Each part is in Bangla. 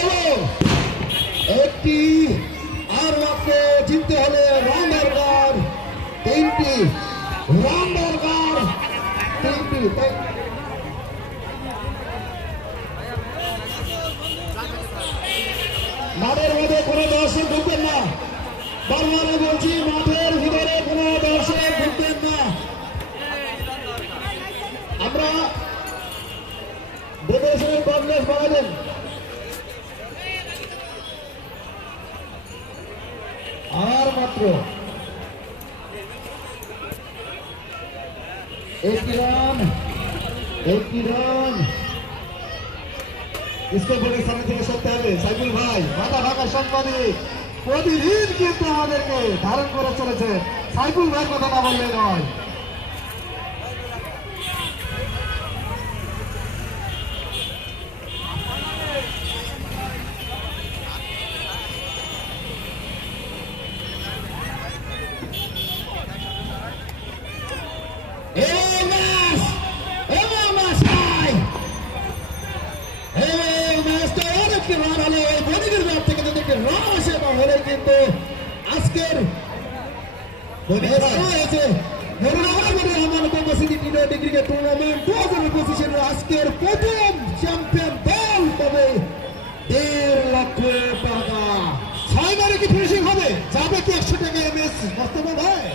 এবং একটি আর মাত্র জিততে হলে রামবার্গার 3টি রামবার্গার 3টি। মাঠের মধ্যে কোনো দর্শক ঢুকবেন না, বারবার বলছি মাঠের ভিতরে কোনো দর্শক ঢুকবেন না। আমরা ডেপুটেশনের কংগ্রেস বাড়াবেন। আর মাত্র একটি রান इसको बड़े सामने থেকে সরতে হবে। সাইফুল ভাই মাথা ঢাকা সাংবাদিক প্রতিদিন কিন্তু আমাদেরকে ধারণ করে চলেছে, সাইফুল ভাই কথা না বললে নয়। কিন্তু আজকের আজকের প্রথম চ্যাম্পিয়ন দল তবে 1.5 লক্ষ টাকা। 6 বারে কি ফিনিশিং হবে? যাবে কি 100 টাকা এমএস বাস্তবায়ন হয়?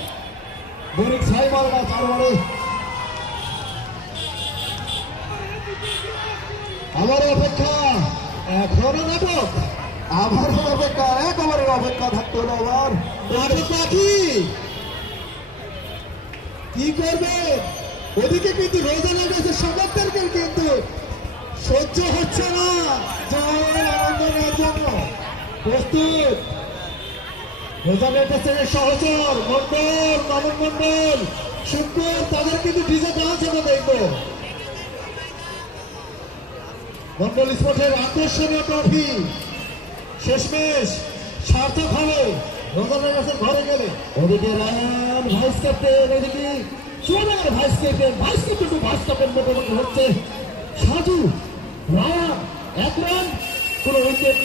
বণিক 6 বার না 4 বারে। আমার অপেক্ষা এখনো নাটক, আবার অপেক্ষা, একেবারে অপেক্ষা থাকতে হলো। আবার কি করবে? ওদিকে কিন্তু রোজানা গেছে, সমর্থকদের কিন্তু সহ্য হচ্ছে না জয়ের আনন্দ নেওয়ার জন্য প্রস্তুত। রোজানের কাছে সহচর মন্ডল, মামুন মন্ডল, শুক্র, তাদের কিন্তু ডিজে ডান্স আমরা দেখবো। মন্ডল স্পোর্টের আকর্ষণীয় ট্রফি শেষমেশ সার্থক হবে রোজানের কাছে ঘরে গেলে। ওদিকে রায়ান ভাইস ক্যাপ্টেন, ওদিকে সোনার ভাইস ক্যাপ্টেন মোটামুটি হচ্ছে সাজু। রায়ান 1 রান, কোন উইকেট